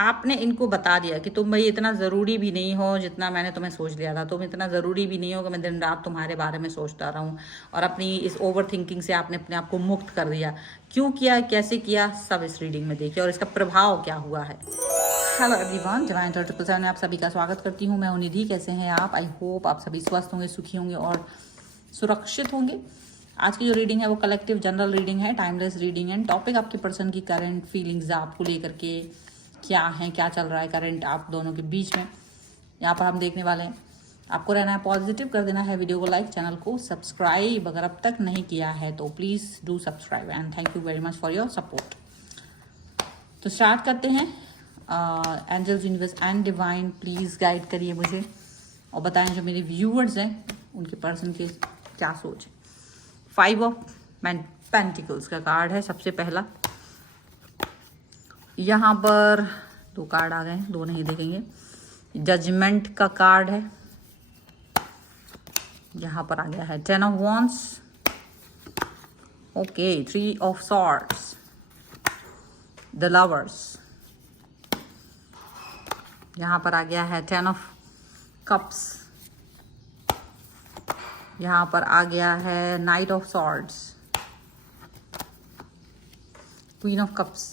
आपने इनको बता दिया कि तुम भाई इतना ज़रूरी भी नहीं हो जितना मैंने तुम्हें सोच लिया था, तुम इतना ज़रूरी भी नहीं हो कि मैं दिन रात तुम्हारे बारे में सोचता रहूं। और अपनी इस ओवर थिंकिंग से आपने अपने आप को मुक्त कर दिया। क्यों किया, कैसे किया, सब इस रीडिंग में देखिए और इसका प्रभाव क्या हुआ है। हेलो एवरीवन, डिवाइन 777 में आप सभी का स्वागत करती हूँ। मैं हूँ निधि। कैसे हैं आप? आई होप आप सभी स्वस्थ होंगे, सुखी होंगे और सुरक्षित होंगे। आज की जो रीडिंग है वो कलेक्टिव जनरल रीडिंग है, टाइमलेस रीडिंग है। टॉपिक आपके पर्सन की करंट फीलिंग्स आपको लेकर के क्या है, क्या चल रहा है करंट आप दोनों के बीच में, यहाँ पर हम देखने वाले हैं। आपको रहना है पॉजिटिव, कर देना है वीडियो को लाइक, चैनल को सब्सक्राइब अगर अब तक नहीं किया है तो please do subscribe and thank you very much for your support. तो स्टार्ट करते हैं। Angels, universe and divine please guide करिए मुझे और बताएं जो मेरे व्यूअर्स हैं उनके पर्सन के क्या सोच है। 5 ऑफ पेंटिकल्स का कार्ड है सबसे पहला। यहाँ पर 2 कार्ड आ गए हैं, 2 नहीं देखेंगे। जजमेंट का कार्ड है। यहाँ पर आ गया है 10 of wands, okay. 3 of swords, the lovers. यहाँ पर आ गया है 10 ऑफ कप्स। यहाँ पर आ गया है night of swords, queen of cups.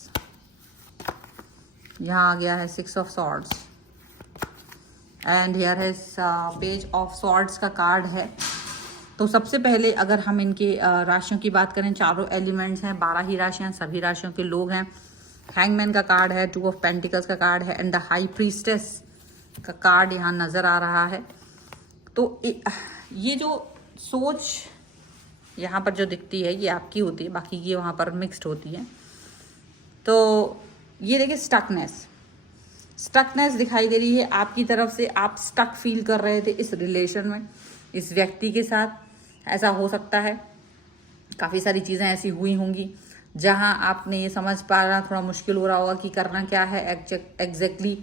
यहाँ आ गया है 6 ऑफ सॉर्ड्स एंड हियर है पेज ऑफ सॉर्ड्स का कार्ड है। तो सबसे पहले अगर हम इनके राशियों की बात करें, चारों एलिमेंट्स हैं, 12 ही राशियां, सभी राशियों के लोग हैं। हैंगमैन का कार्ड है, 2 ऑफ पेंटिकल्स का कार्ड है एंड द हाई प्रीस्टेस का कार्ड यहाँ नज़र आ रहा है। तो ये जो सोच यहाँ पर जो दिखती है ये आपकी होती है, बाकी ये वहाँ पर मिक्स्ड होती है। तो ये देखिए स्टकनेस दिखाई दे रही है आपकी तरफ से। आप स्टक फील कर रहे थे इस रिलेशन में, इस व्यक्ति के साथ। ऐसा हो सकता है काफ़ी सारी चीज़ें ऐसी हुई होंगी जहां आपने ये समझ पा रहा, थोड़ा मुश्किल हो रहा होगा कि करना क्या है एग्जैक्टली।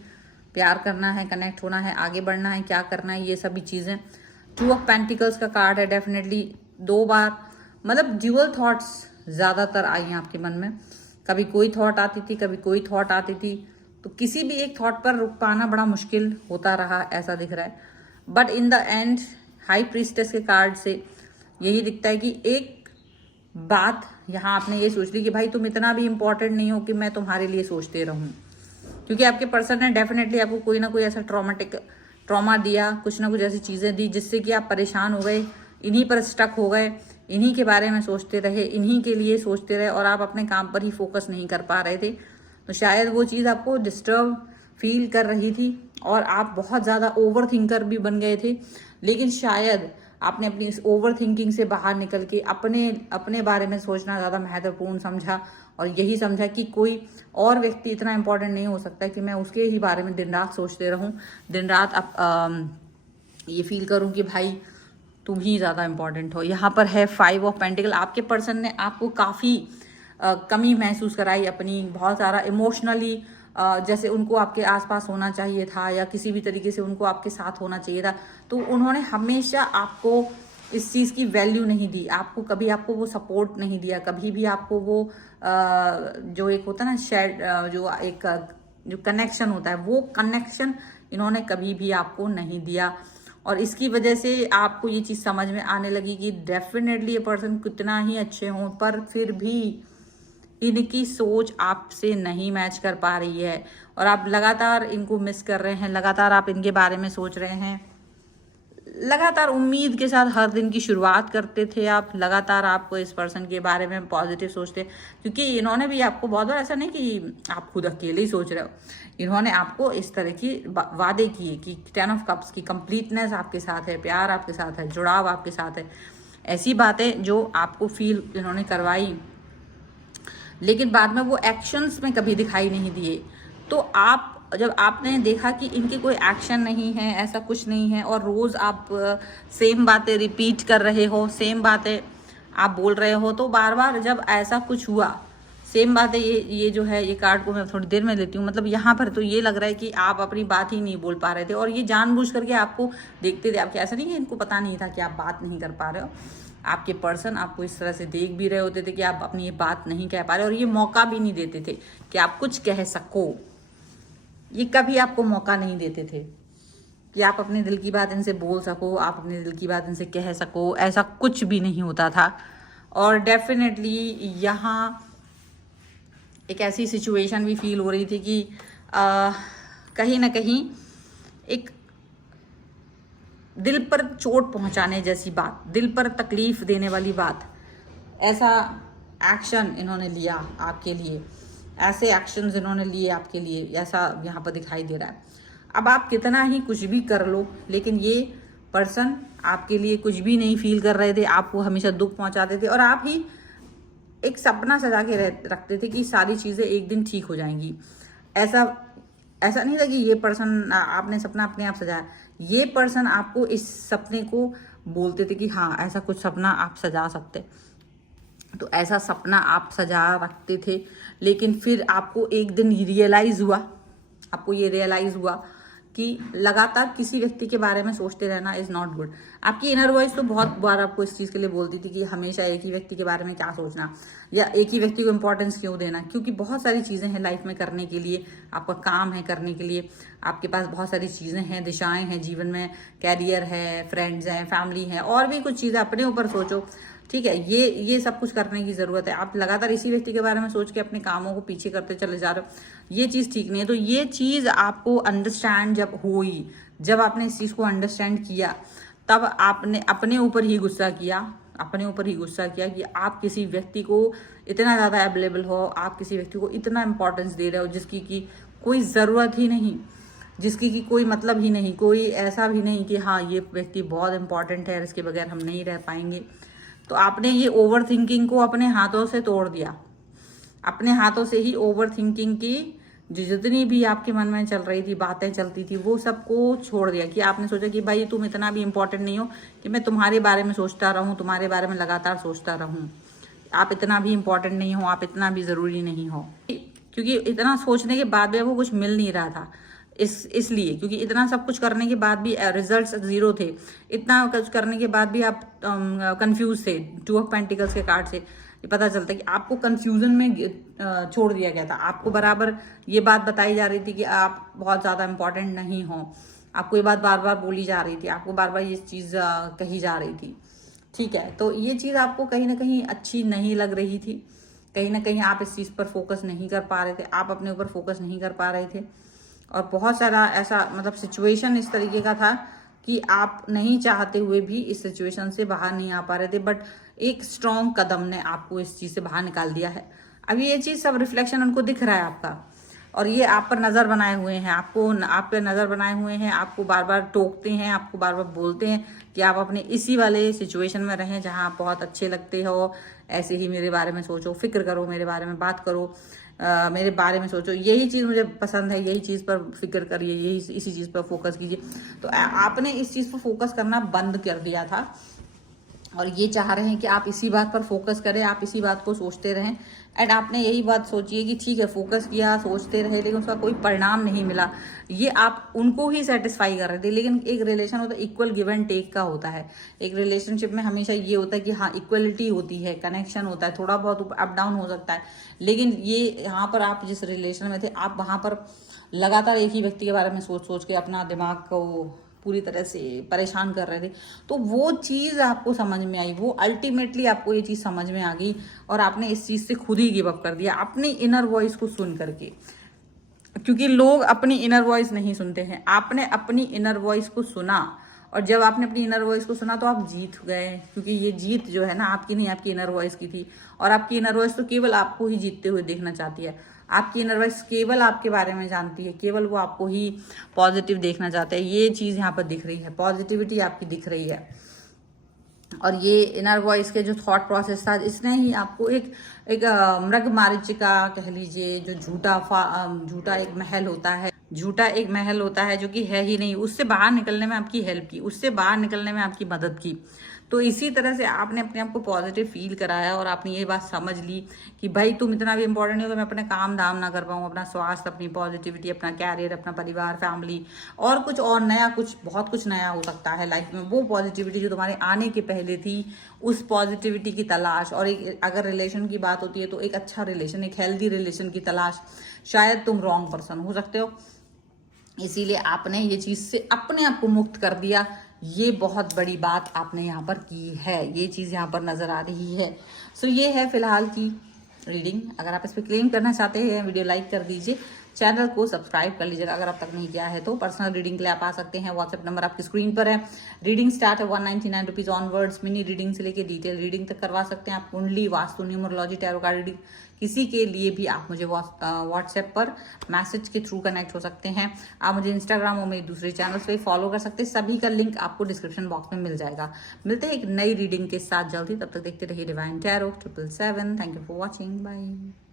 प्यार करना है, कनेक्ट होना है, आगे बढ़ना है, क्या करना है, ये सभी चीज़ें। 2 ऑफ पेंटिकल्स का कार्ड है। डेफिनेटली 2 बार मतलब ड्यूअल थॉट्स ज़्यादातर आई हैं आपके मन में। कभी कोई थॉट आती थी, कभी कोई थॉट आती थी। तो किसी भी एक थॉट पर रुक पाना बड़ा मुश्किल होता रहा, ऐसा दिख रहा है। But in the end high priestess के कार्ड से यही दिखता है कि एक बात यहाँ आपने ये सोच ली कि भाई तुम इतना भी इम्पोर्टेंट नहीं हो कि मैं तुम्हारे लिए सोचते रहूं। क्योंकि आपके पर्सन ने डेफिनेटली आपको कोई ना कोई ऐसा ट्रॉमा दिया, कुछ ना कुछ ऐसी चीज़ें दी जिससे कि आप परेशान हो गए, इन्हीं पर स्टक हो गए, इन्हीं के बारे में सोचते रहे, इन्हीं के लिए सोचते रहे और आप अपने काम पर ही फोकस नहीं कर पा रहे थे। तो शायद वो चीज़ आपको डिस्टर्ब फील कर रही थी और आप बहुत ज़्यादा ओवर थिंकर भी बन गए थे। लेकिन शायद आपने अपनी इस ओवर थिंकिंग से बाहर निकल के अपने बारे में सोचना ज़्यादा महत्वपूर्ण समझा और यही समझा कि कोई और व्यक्ति इतना इम्पोर्टेंट नहीं हो सकता कि मैं उसके ही बारे में दिन रात सोचते रहूं, दिन रात ये फील करूं कि भाई तुम ही ज़्यादा इम्पोर्टेंट हो। यहाँ पर है 5 ऑफ पेंटिकल। आपके पर्सन ने आपको काफ़ी कमी महसूस कराई अपनी, बहुत सारा इमोशनली, जैसे उनको आपके आसपास होना चाहिए था या किसी भी तरीके से उनको आपके साथ होना चाहिए था। तो उन्होंने हमेशा आपको इस चीज़ की वैल्यू नहीं दी, आपको वो सपोर्ट नहीं दिया, कभी भी आपको वो जो एक होता है ना शेयर, जो कनेक्शन होता है, वो कनेक्शन इन्होंने कभी भी आपको नहीं दिया। और इसकी वजह से आपको ये चीज़ समझ में आने लगी कि डेफिनेटली ये पर्सन कितना ही अच्छे हों पर फिर भी इनकी सोच आपसे नहीं मैच कर पा रही है और आप लगातार इनको मिस कर रहे हैं, लगातार आप इनके बारे में सोच रहे हैं, लगातार उम्मीद के साथ हर दिन की शुरुआत करते थे आप, लगातार आपको इस पर्सन के बारे में पॉजिटिव सोचते। क्योंकि इन्होंने भी आपको बहुत बार, ऐसा नहीं कि आप खुद अकेले ही सोच रहे हो, इन्होंने आपको इस तरह की वादे किए कि 10 ऑफ कप्स की कंप्लीटनेस आपके साथ है, प्यार आपके साथ है, जुड़ाव आपके साथ है, ऐसी बातें जो आपको फील इन्होंने करवाई। लेकिन बाद में वो एक्शंस में कभी दिखाई नहीं दिए। तो जब आपने देखा कि इनके कोई एक्शन नहीं है, ऐसा कुछ नहीं है और रोज़ आप सेम बातें रिपीट कर रहे हो, सेम बातें आप बोल रहे हो, तो बार बार जब ऐसा कुछ हुआ, सेम बातें, ये जो है, ये कार्ड को मैं थोड़ी देर में लेती हूँ। मतलब यहाँ पर तो ये लग रहा है कि आप अपनी बात ही नहीं बोल पा रहे थे और ये जानबूझ करके आपको देखते थे। आपके ऐसा नहीं कि इनको पता नहीं था कि आप बात नहीं कर पा रहे हो। आपके पर्सन आपको इस तरह से देख भी रहे होते थे कि आप अपनी ये बात नहीं कह पा रहे और ये मौका भी नहीं देते थे कि आप कुछ कह सको। ये कभी आपको मौका नहीं देते थे कि आप अपने दिल की बात इनसे बोल सको, आप अपने दिल की बात इनसे कह सको, ऐसा कुछ भी नहीं होता था। और डेफिनेटली यहाँ एक ऐसी सिचुएशन भी फील हो रही थी कि कहीं ना कहीं एक दिल पर चोट पहुंचाने जैसी बात, दिल पर तकलीफ देने वाली बात, ऐसा एक्शन इन्होंने लिया आपके लिए, ऐसे एक्शंस इन्होंने लिए आपके लिए, ऐसा यहाँ पर दिखाई दे रहा है। अब आप कितना ही कुछ भी कर लो, लेकिन ये पर्सन आपके लिए कुछ भी नहीं फील कर रहे थे, आपको हमेशा दुख पहुंचाते थे और आप ही एक सपना सजा के रखते थे कि सारी चीज़ें एक दिन ठीक हो जाएंगी। ऐसा नहीं था कि ये पर्सन, आपने सपना अपने आप सजाया, ये पर्सन आपको इस सपने को बोलते थे कि हाँ ऐसा कुछ सपना आप सजा सकते। तो ऐसा सपना आप सजा रखते थे, लेकिन फिर आपको एक दिन रियलाइज़ हुआ, आपको ये रियलाइज़ हुआ कि लगातार किसी व्यक्ति के बारे में सोचते रहना इज़ नॉट गुड। आपकी इनर वॉइस तो बहुत बार आपको इस चीज़ के लिए बोलती थी कि हमेशा एक ही व्यक्ति के बारे में क्या सोचना, या एक ही व्यक्ति को इम्पोर्टेंस क्यों देना, क्योंकि बहुत सारी चीज़ें हैं लाइफ में करने के लिए, आपका काम है करने के लिए, आपके पास बहुत सारी चीज़ें हैं, दिशाएँ हैं जीवन में, कैरियर है, फ्रेंड्स हैं, फैमिली है, और भी कुछ चीज़ें अपने ऊपर सोचो। ठीक है, ये सब कुछ करने की ज़रूरत है। आप लगातार इसी व्यक्ति के बारे में सोच के अपने कामों को पीछे करते चले जा रहे हो, ये चीज़ ठीक नहीं है। तो ये चीज़ आपको अंडरस्टैंड जब हुई, जब आपने इस चीज़ को अंडरस्टैंड किया, तब आपने अपने ऊपर ही गुस्सा किया, अपने ऊपर ही गुस्सा किया कि आप किसी व्यक्ति को इतना ज़्यादा अवेलेबल हो, आप किसी व्यक्ति को इतना इंपॉर्टेंस दे रहे हो जिसकी कि कोई ज़रूरत ही नहीं, जिसकी कि कोई मतलब ही नहीं, कोई ऐसा भी नहीं कि हाँ ये व्यक्ति बहुत इंपॉर्टेंट है, इसके बगैर हम नहीं रह पाएंगे। तो आपने ये ओवर थिंकिंग को अपने हाथों से तोड़ दिया, अपने हाथों से ही ओवर थिंकिंग की जितनी भी आपके मन में चल रही थी, बातें चलती थी, वो सबको छोड़ दिया कि आपने सोचा कि भाई तुम इतना भी इम्पोर्टेंट नहीं हो कि मैं तुम्हारे बारे में सोचता रहूं, तुम्हारे बारे में लगातार सोचता रहूं। आप इतना भी इम्पोर्टेंट नहीं हो, आप इतना भी ज़रूरी नहीं हो। क्योंकि इतना सोचने के बाद भी वो कुछ मिल नहीं रहा था, इसलिए क्योंकि इतना सब कुछ करने के बाद भी रिजल्ट्स जीरो थे, इतना कुछ करने के बाद भी आप कंफ्यूज थे। टू ऑफ पेंटिकल्स के कार्ड से ये पता चलता है कि आपको कंफ्यूजन में छोड़ दिया गया था। आपको बराबर ये बात बताई जा रही थी कि आप बहुत ज़्यादा इंपॉर्टेंट नहीं हो, आपको ये बात बार बार बोली जा रही थी, आपको बार बार ये चीज़ कही जा रही थी। ठीक है, तो ये चीज़ आपको कहीं ना कहीं अच्छी नहीं लग रही थी, कहीं ना कहीं आप इस चीज़ पर फोकस नहीं कर पा रहे थे, आप अपने ऊपर फोकस नहीं कर पा रहे थे। और बहुत सारा ऐसा मतलब सिचुएशन इस तरीके का था कि आप नहीं चाहते हुए भी इस सिचुएशन से बाहर नहीं आ पा रहे थे, बट एक स्ट्रॉन्ग कदम ने आपको इस चीज़ से बाहर निकाल दिया है। अभी ये चीज़ सब रिफ्लेक्शन उनको दिख रहा है आपका, और ये आप पर नज़र बनाए हुए हैं, आप पे नज़र बनाए हुए हैं, आपको बार बार टोकते हैं, आपको बार बार बोलते हैं कि आप अपने इसी वाले सिचुएशन में रहें जहाँ आप बहुत अच्छे लगते हो, ऐसे ही मेरे बारे में सोचो, फिक्र करो, मेरे बारे में बात करो, मेरे बारे में सोचो, यही चीज़ मुझे पसंद है, यही चीज़ पर फिक्र करिए, यही इसी चीज़ पर फोकस कीजिए। तो आपने इस चीज़ पर फोकस करना बंद कर दिया था, और ये चाह रहे हैं कि आप इसी बात पर फोकस करें, आप इसी बात को सोचते रहें। एंड आपने यही बात सोची है कि ठीक है फोकस किया, सोचते रहे, लेकिन उसका कोई परिणाम नहीं मिला। ये आप उनको ही सेटिस्फाई कर रहे थे, लेकिन एक रिलेशन होता है इक्वल गिव एंड टेक का होता है। एक रिलेशनशिप में हमेशा ये होता है कि हाँ इक्वलिटी होती है, कनेक्शन होता है, थोड़ा बहुत अप डाउन हो सकता है, लेकिन ये यहाँ पर आप जिस रिलेशन में थे, आप वहाँ पर लगातार एक ही व्यक्ति के बारे में सोच सोच के अपना दिमाग को पूरी तरह से परेशान कर रहे थे। तो वो चीज़ आपको समझ में आई, वो अल्टीमेटली आपको ये चीज़ समझ में आ गई, और आपने इस चीज़ से खुद ही गिव अप कर दिया अपनी इनर वॉइस को सुन करके। क्योंकि लोग अपनी इनर वॉइस नहीं सुनते हैं, आपने अपनी इनर वॉइस को सुना, और जब आपने अपनी इनर वॉइस को सुना तो आप जीत गए। क्योंकि ये जीत जो है ना आपकी नहीं, आपकी इनर वॉइस की थी, और आपकी इनर वॉइस तो केवल आपको ही जीतते हुए देखना चाहती है। आपकी इनर वॉइस केवल आपके बारे में जानती है, केवल वो आपको ही पॉजिटिव देखना चाहते हैं। ये चीज़ यहाँ पर दिख रही है, पॉजिटिविटी आपकी दिख रही है। और ये इनर वॉइस के जो थॉट प्रोसेस था, इसने ही आपको एक मृग मारीचिका कह लीजिए, जो झूठा एक महल होता है, झूठा एक महल होता है जो कि है ही नहीं, उससे बाहर निकलने में आपकी हेल्प की, उससे बाहर निकलने में आपकी मदद की। तो इसी तरह से आपने अपने आप को पॉजिटिव फील कराया, और आपने ये बात समझ ली कि भाई तुम इतना भी इंपॉर्टेंट नहीं हो कि मैं अपने काम धाम ना कर पाऊँ, अपना स्वास्थ्य, अपनी पॉजिटिविटी, अपना कैरियर, अपना परिवार, फैमिली, और कुछ और नया, कुछ बहुत कुछ नया हो सकता है लाइफ में। वो पॉजिटिविटी जो तुम्हारे आने के पहले थी, उस पॉजिटिविटी की तलाश, और एक अगर रिलेशन की बात होती है तो एक अच्छा रिलेशन, एक हेल्दी रिलेशन की तलाश। शायद तुम रॉन्ग पर्सन हो सकते हो, इसीलिए आपने ये चीज़ से अपने आप को मुक्त कर दिया। ये बहुत बड़ी बात आपने यहाँ पर की है, ये चीज़ यहाँ पर नज़र आ रही है। सो ये है फिलहाल की रीडिंग। अगर आप इस पर क्लेम करना चाहते हैं, वीडियो लाइक कर दीजिए, चैनल को सब्सक्राइब कर लीजिएगा अगर अब तक नहीं किया है तो। पर्सनल रीडिंग के लिए आप आ सकते हैं, व्हाट्सएप नंबर आपकी स्क्रीन पर है। रीडिंग स्टार्ट है 199 रुपीज़ ऑनवर्ड्स। मिनी रीडिंग से लेके डिटेल रीडिंग तक करवा सकते हैं आप। कुंडली, vastu, numerology, tarot card reading, किसी के लिए भी आप मुझे व्हाट्सएप पर मैसेज के थ्रू कनेक्ट हो सकते हैं। आप मुझे इंस्टाग्राम और मेरे दूसरे चैनल्स पे फॉलो कर सकते हैं, सभी का लिंक आपको डिस्क्रिप्शन बॉक्स में मिल जाएगा। मिलते हैं एक नई रीडिंग के साथ जल्दी, तब तक देखते रहिए divine tarot 777। Thank you for watching, bye.